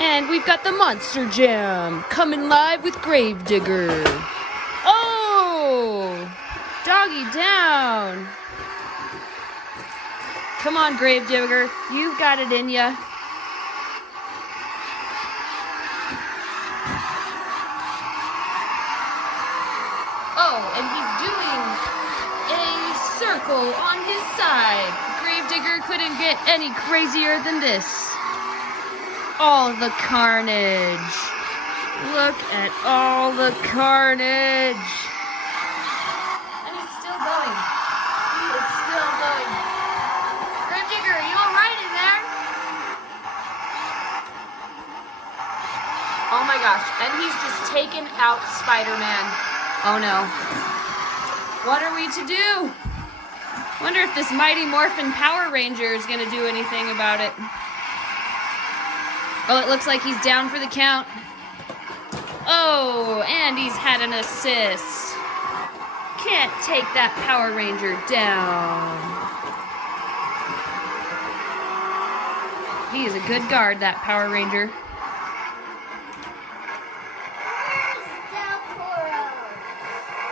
And we've got the Monster Jam coming live with Gravedigger. Oh! Doggy down. Come on, Gravedigger. You've got it in ya. Oh, and he's doing a circle on his side. Gravedigger couldn't get any crazier than this. All the carnage. Look at all the carnage. And he's still going. He is still going. Gravedigger, are you all right in there? Oh my gosh. And he's just taken out Spider-Man. Oh no. What are we to do? Wonder if this Mighty Morphin Power Ranger is going to do anything about it. Oh, it looks like he's down for the count. Oh, and he's had an assist. Can't take that Power Ranger down. He is a good guard, that Power Ranger.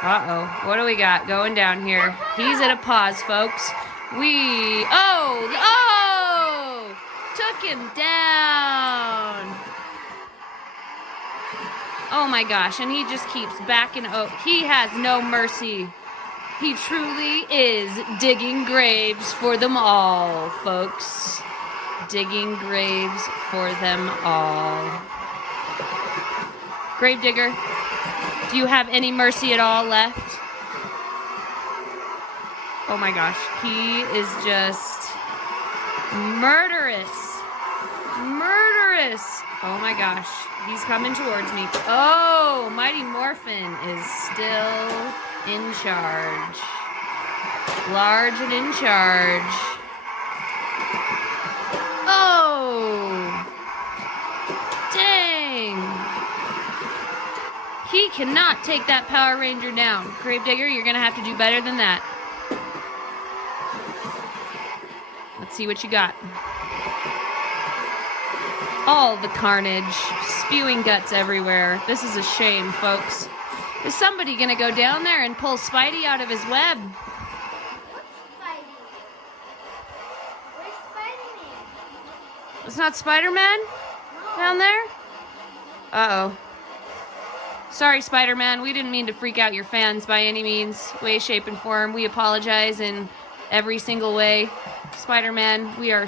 Uh-oh. What do we got going down here? He's at a pause, folks. Oh! Took him down. Oh my gosh, and he just keeps backing. Oh, he has no mercy. He truly is digging graves for them all, folks. Digging graves for them all. Gravedigger, do you have any mercy at all left? Oh my gosh, he is just murderous. Murderous. Oh my gosh, he's coming towards me. Oh, Mighty Morphin is still in charge. Large and in charge. Oh, dang. He cannot take that Power Ranger down. Gravedigger, you're going to have to do better than that. Let's see what you got. All the carnage, spewing guts everywhere. This is a shame, folks. Is somebody going to go down there and pull Spidey out of his web? What's Spidey? Where's Spider-Man? It's not Spider-Man down there? Uh-oh. Sorry, Spider-Man. We didn't mean to freak out your fans by any means, way, shape, and form. We apologize in every single way. Spider-Man, we are